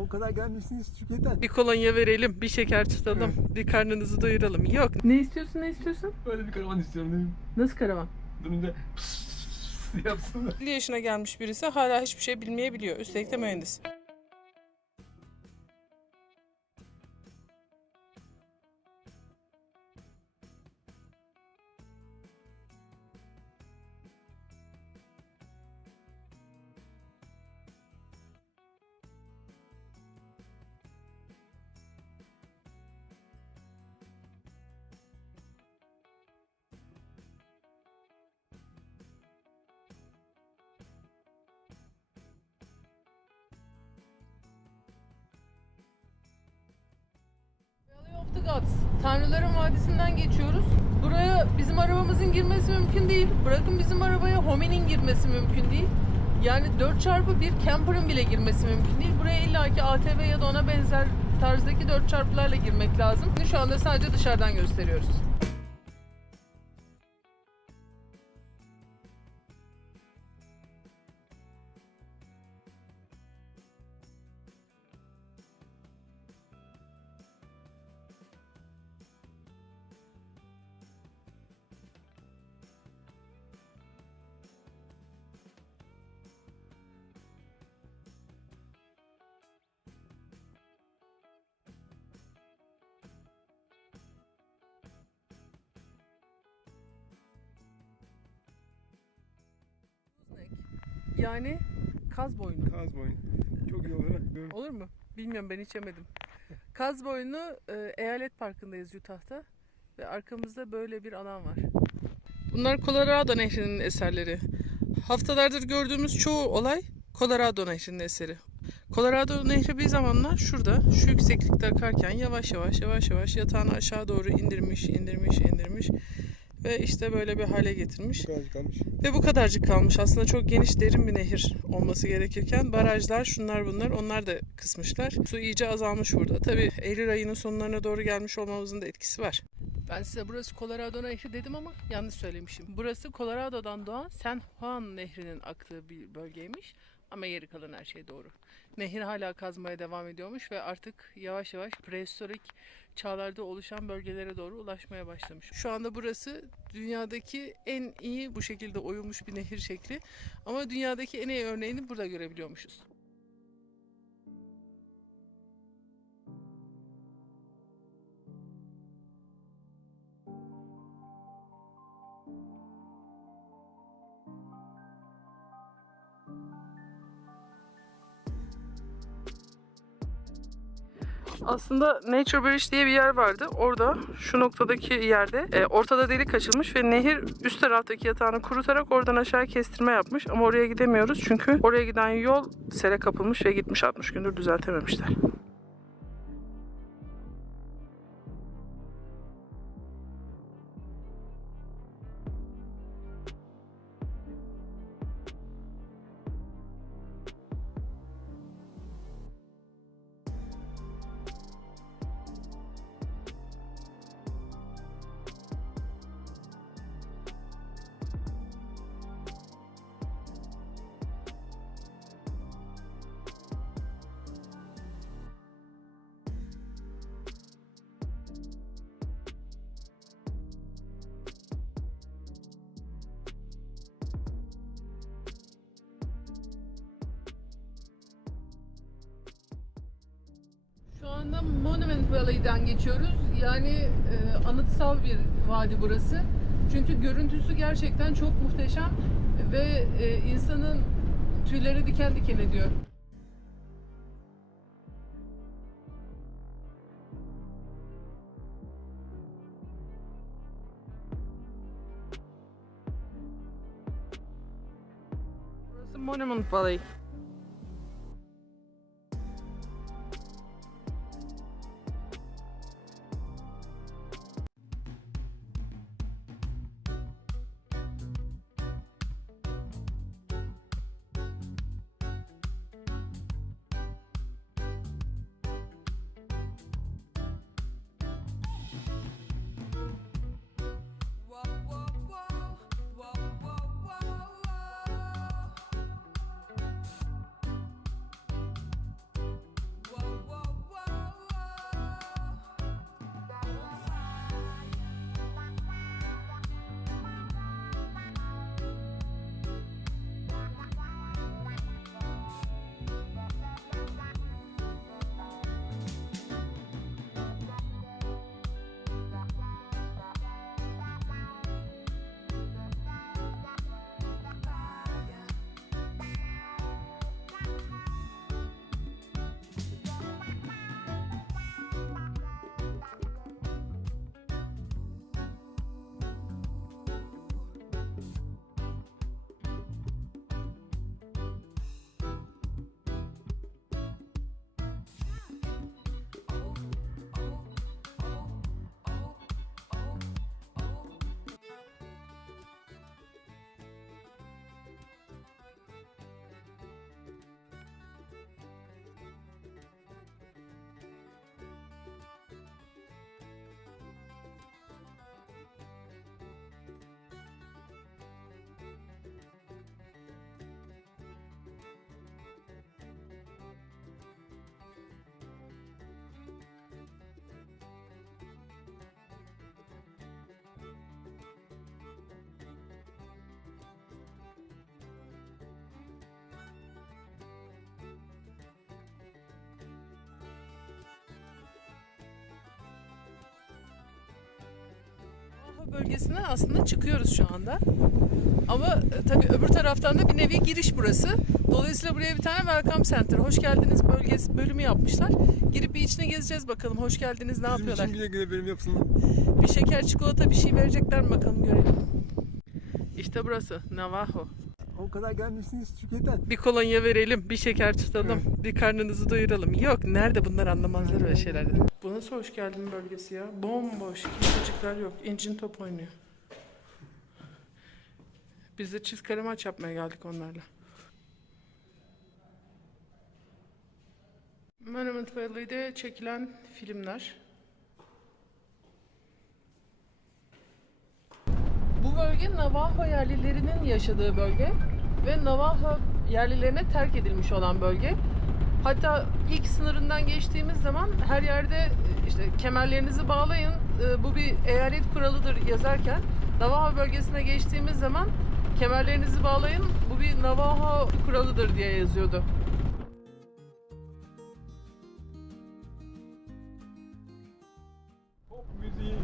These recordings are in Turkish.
O kadar gelmişsiniz Türkiye'den. Bir kolonya verelim, bir şeker tutalım, bir karnınızı doyuralım. Yok. Ne istiyorsun, ne istiyorsun? Böyle bir karavan istiyorum değil mi? Nasıl karavan? Durunca yapsınlar. 50 yaşına gelmiş birisi hala hiçbir şey bilmeyebiliyor. Üstelik de mühendis. Valley of the Gods, Tanrıların Vadisi'nden geçiyoruz. Buraya bizim arabamızın girmesi mümkün değil. Bırakın bizim arabaya hominin girmesi mümkün değil. Yani 4x1 camper'ın bile girmesi mümkün değil. Buraya illaki ATV ya da ona benzer tarzdaki 4x'larla girmek lazım. Şu anda sadece dışarıdan gösteriyoruz. Yani kaz boynu. Kaz boyun. Çok iyi olur ha. Olur mu? Bilmiyorum, ben hiç yemedim. Kaz boynu eyalet parkındayız Utah'ta. Ve arkamızda böyle bir alan var. Bunlar Colorado Nehri'nin eserleri. Haftalardır gördüğümüz çoğu olay Colorado Nehri'nin eseri. Colorado Nehri bir zamanlar şurada, şu yükseklikte akarken yavaş yavaş yatağını aşağı doğru indirmiş. Ve işte böyle bir hale getirmiş. Kalmış. Ve bu kadarcık kalmış. Aslında çok geniş, derin bir nehir olması gerekirken barajlar, şunlar bunlar, onlar da kısmışlar. Su iyice azalmış burada. Tabii Eylül ayının sonlarına doğru gelmiş olmamızın da etkisi var. Ben size burası Colorado Nehri dedim ama yanlış söylemişim. Burası Colorado'dan doğan San Juan Nehri'nin aktığı bir bölgeymiş. Ama geri kalan her şey doğru. Nehir hala kazmaya devam ediyormuş ve artık yavaş yavaş prehistorik çağlarda oluşan bölgelere doğru ulaşmaya başlamış. Şu anda burası dünyadaki en iyi bu şekilde oyulmuş bir nehir şekli. Ama dünyadaki en iyi örneğini burada görebiliyormuşuz. Aslında Nature Bridge diye bir yer vardı. Orada şu noktadaki yerde ortada delik açılmış ve nehir üst taraftaki yatağını kurutarak oradan aşağı kestirme yapmış. Ama oraya gidemiyoruz çünkü oraya giden yol sele kapılmış ve gitmiş 60 gündür düzeltememişler. Şu anda Monument Valley'den geçiyoruz. Yani anıtsal bir vadi burası. Çünkü görüntüsü gerçekten çok muhteşem ve insanın tüyleri diken diken ediyor. Burası Monument Valley. Navajo bölgesinden aslında çıkıyoruz şu anda. Ama tabii öbür taraftan da bir nevi giriş burası. Dolayısıyla buraya bir tane Welcome Center, hoş geldiniz bölgesi bölümü yapmışlar. Girip bir içine gezeceğiz bakalım. Hoş geldiniz, ne yapıyorlar? Bizim için bile bölüm yapsınlar. Bir şeker, çikolata bir şey verecekler mi bakalım, görelim. İşte burası Navajo. O kadar gelmişsiniz Türkiye'den. Bir kolonya verelim, bir şeker tutalım, bir karnınızı doyuralım. Yok, nerede bunlar, anlamazlar öyle şeylerden. Bu nasıl hoş geldin bölgesi ya? Bomboş, kimsecikler yok. İncin top oynuyor. Biz de çift kare maç yapmaya geldik onlarla. Monument Valley'de çekilen filmler. Bu bölge Navajo yerlilerinin yaşadığı bölge ve Navajo yerlilerine terk edilmiş olan bölge. Hatta ilk sınırından geçtiğimiz zaman her yerde işte kemerlerinizi bağlayın, bu bir eyalet kuralıdır yazarken Navajo bölgesine geçtiğimiz zaman kemerlerinizi bağlayın, bu bir Navajo kuralıdır diye yazıyordu. Pop müziği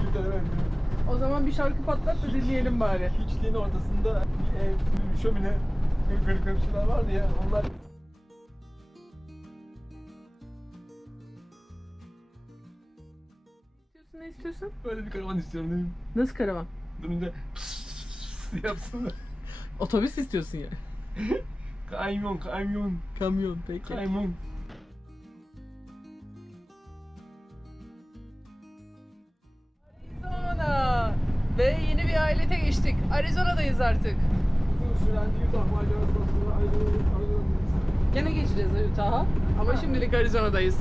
klipte vermiyor. O zaman bir şarkı patlat da dinleyelim bari. Hiçliğin ortasında bir ev, bir şömine, garip garip şeyler vardı ya. Onlar Ne istiyorsun? böyle bir karavan istiyorum değil mi? Nasıl karavan? Önünde yapsınlar. Otobüs istiyorsun ya. Kamyon, kamyon, Kamyon peki. kamyon. Arizona! Ve yeni bir ayalete geçtik. Arizona'dayız artık. Uzun süren Utah macerasından sonra ayrılıyoruz. Gene geçeceğiz Utah'a. Ama şimdilik Arizona'dayız.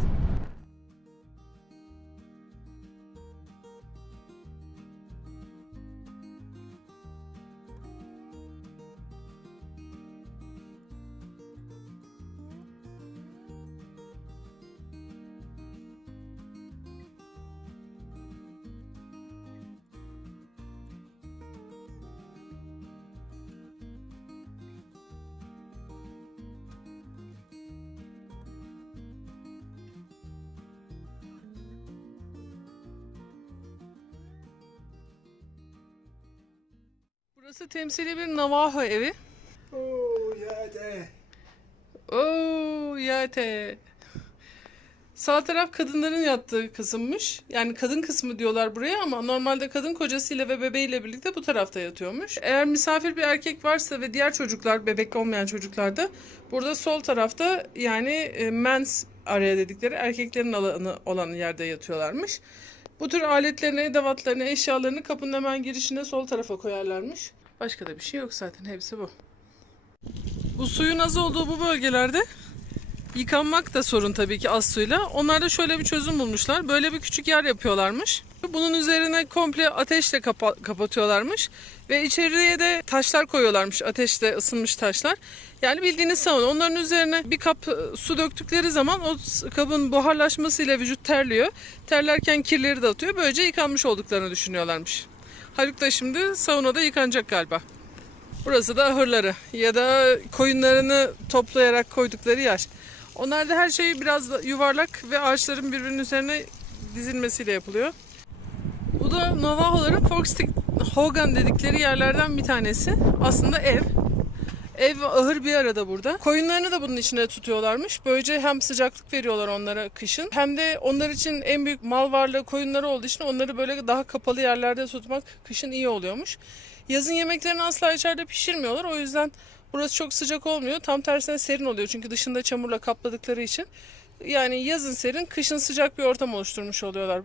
Burası temsili bir Navajo evi. Oh yeah de. Oo yate. Sağ taraf kadınların yattığı kısımmış. Yani kadın kısmı diyorlar buraya ama normalde kadın kocasıyla ve bebeğiyle birlikte bu tarafta yatıyormuş. Eğer misafir bir erkek varsa ve diğer çocuklar, bebek olmayan çocuklar da burada sol tarafta, yani men's area dedikleri erkeklerin alanı olan yerde yatıyorlarmış. Bu tür aletlerini, edevatlarını, eşyalarını kapının hemen girişine sol tarafa koyarlarmış. Başka da bir şey yok zaten, hepsi bu. Bu suyun az olduğu bu bölgelerde yıkanmak da sorun tabii ki az suyla. Onlar da şöyle bir çözüm bulmuşlar. Böyle bir küçük yer yapıyorlarmış. Bunun üzerine komple ateşle kapatıyorlarmış. Ve içeriye de taşlar koyuyorlarmış. Ateşte ısınmış taşlar. Yani bildiğiniz sauna. Onların üzerine bir kap su döktükleri zaman o kabın buharlaşmasıyla vücut terliyor. Terlerken kirleri de atıyor. Böylece yıkanmış olduklarını düşünüyorlarmış. Haluk da şimdi saunada yıkanacak galiba. Burası da ahırları ya da koyunlarını toplayarak koydukları yer. Onlarda her şey biraz yuvarlak ve ağaçların birbirinin üzerine dizilmesiyle yapılıyor. Bu da Navajo'ların Forkstick Hogan dedikleri yerlerden bir tanesi. Aslında ev. Ev ve ahır bir arada burada. Koyunlarını da bunun içine tutuyorlarmış. Böylece hem sıcaklık veriyorlar onlara kışın, hem de onlar için en büyük mal varlığı koyunları olduğu için onları böyle daha kapalı yerlerde tutmak kışın iyi oluyormuş. Yazın yemeklerini asla içeride pişirmiyorlar. O yüzden burası çok sıcak olmuyor. Tam tersine serin oluyor. Çünkü dışında çamurla kapladıkları için. Yani yazın serin, kışın sıcak bir ortam oluşturmuş oluyorlar.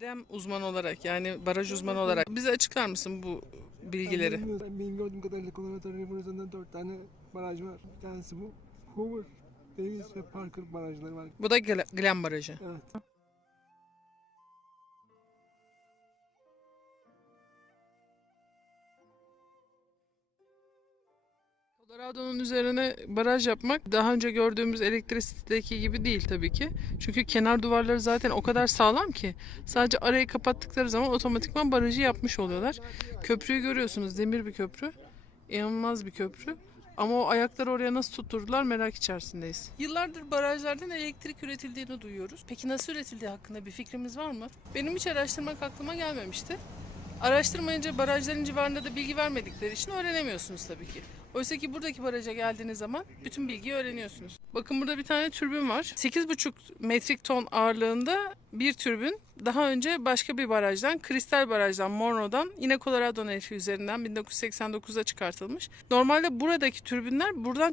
Dem uzmanı olarak yani baraj uzmanı olarak bize açıklar mısın bu bilgileri? Benim gördüğüm kadarıyla Colorado River'ın 4 tane baraj var. Bir tanesi bu. Hoover, Davis ve Parker barajları var. Bu da Glen Barajı. Evet. Colorado'nun üzerine baraj yapmak daha önce gördüğümüz elektrikdeki gibi değil tabii ki. Çünkü kenar duvarları zaten o kadar sağlam ki sadece arayı kapattıkları zaman otomatikman barajı yapmış oluyorlar. Köprüyü görüyorsunuz, demir bir köprü. İnanılmaz bir köprü. Ama o ayakları oraya nasıl tutturdular merak içerisindeyiz. Yıllardır barajlardan elektrik üretildiğini duyuyoruz. Peki nasıl üretildiği hakkında bir fikrimiz var mı? Benim hiç araştırmak aklıma gelmemişti. Araştırmayınca barajların civarında da bilgi vermedikleri için öğrenemiyorsunuz tabii ki. Oysa ki buradaki baraja geldiğiniz zaman bütün bilgiyi öğreniyorsunuz. Bakın burada bir tane türbin var. 8,5 metrik ton ağırlığında bir türbin. Daha önce başka bir barajdan, Kristal Baraj'dan, Monroe'dan yine Colorado Nehri üzerinden 1989'da çıkartılmış. Normalde buradaki türbinler buradan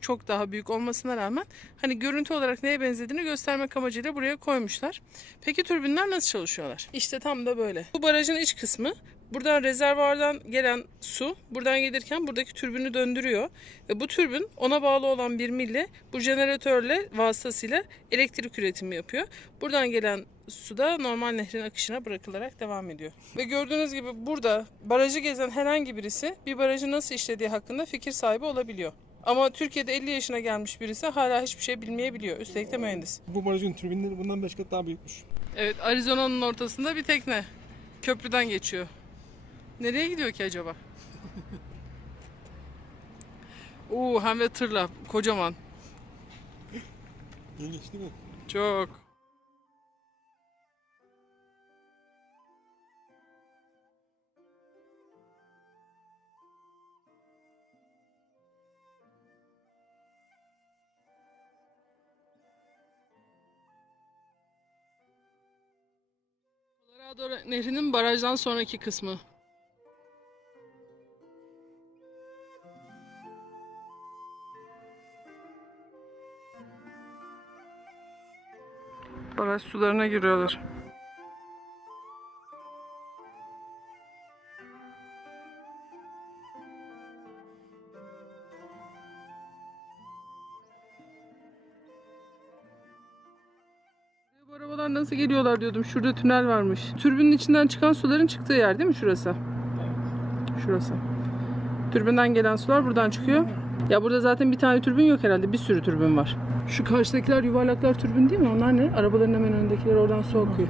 çok daha büyük olmasına rağmen hani görüntü olarak neye benzediğini göstermek amacıyla buraya koymuşlar. Peki türbinler nasıl çalışıyorlar? İşte tam da böyle. Bu barajın iç kısmı. Buradan rezervuardan gelen su buradan gelirken buradaki türbünü döndürüyor. Ve bu türbün ona bağlı olan bir mille bu jeneratörle vasıtasıyla elektrik üretimi yapıyor. Buradan gelen su da normal nehrin akışına bırakılarak devam ediyor. Ve gördüğünüz gibi burada barajı gezen herhangi birisi bir barajı nasıl işlediği hakkında fikir sahibi olabiliyor. Ama Türkiye'de 50 yaşına gelmiş birisi hala hiçbir şey bilmeyebiliyor. Üstelik de mühendis. Bu barajın türbinleri bundan 5 kat daha büyükmüş. Evet, Arizona'nın ortasında bir tekne köprüden geçiyor. Nereye gidiyor ki acaba? Hem de tırla, kocaman. İlginç değil mi? Çok. Colorado Nehri'nin barajdan sonraki kısmı. Baraj sularına giriyorlar. Bu arabalar nasıl geliyorlar diyordum. Şurada tünel varmış. Türbünün içinden çıkan suların çıktığı yer değil mi şurası? Şurası. Türbünden gelen sular buradan çıkıyor. Ya burada zaten bir tane türbün yok herhalde. Bir sürü türbün var. Şu karşıdakiler yuvarlaklar türbün değil mi? Onlar ne? Arabaların hemen önündekiler oradan su akıyor.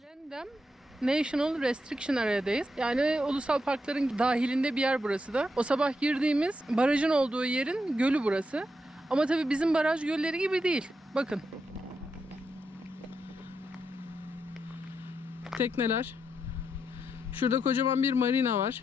Glendam National Restriction Area'dayız. Yani ulusal parkların dahilinde bir yer burası da. O sabah girdiğimiz barajın olduğu yerin gölü burası. Ama tabii bizim baraj gölleri gibi değil. Bakın. Tekneler. Şurada kocaman bir marina var.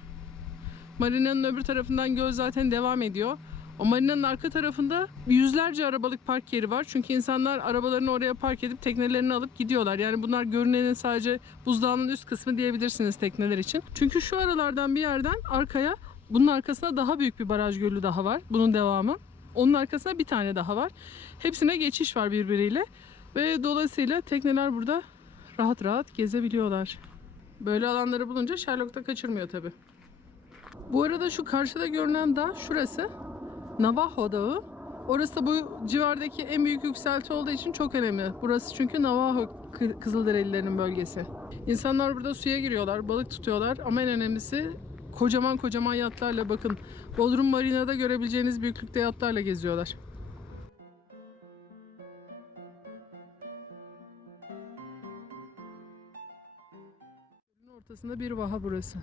Marinanın öbür tarafından göl zaten devam ediyor. O marinanın arka tarafında yüzlerce arabalık park yeri var. Çünkü insanlar arabalarını oraya park edip teknelerini alıp gidiyorlar. Yani bunlar görünenin sadece buzdağının üst kısmı diyebilirsiniz tekneler için. Çünkü şu aralardan bir yerden arkaya, bunun arkasında daha büyük bir baraj gölü daha var. Bunun devamı. Onun arkasında bir tane daha var. Hepsine geçiş var birbiriyle. Ve dolayısıyla tekneler burada rahat rahat gezebiliyorlar. Böyle alanları bulunca Sherlock da kaçırmıyor tabii. Bu arada şu karşıda görünen dağ şurası. Navajo Dağı. Orası da bu civardaki en büyük yükselti olduğu için çok önemli. Burası çünkü Navajo Kızılderililerin bölgesi. İnsanlar burada suya giriyorlar, balık tutuyorlar ama en önemlisi kocaman kocaman yatlarla, bakın Bodrum Marina'da görebileceğiniz büyüklükte yatlarla geziyorlar. Gölün ortasında bir vaha burası.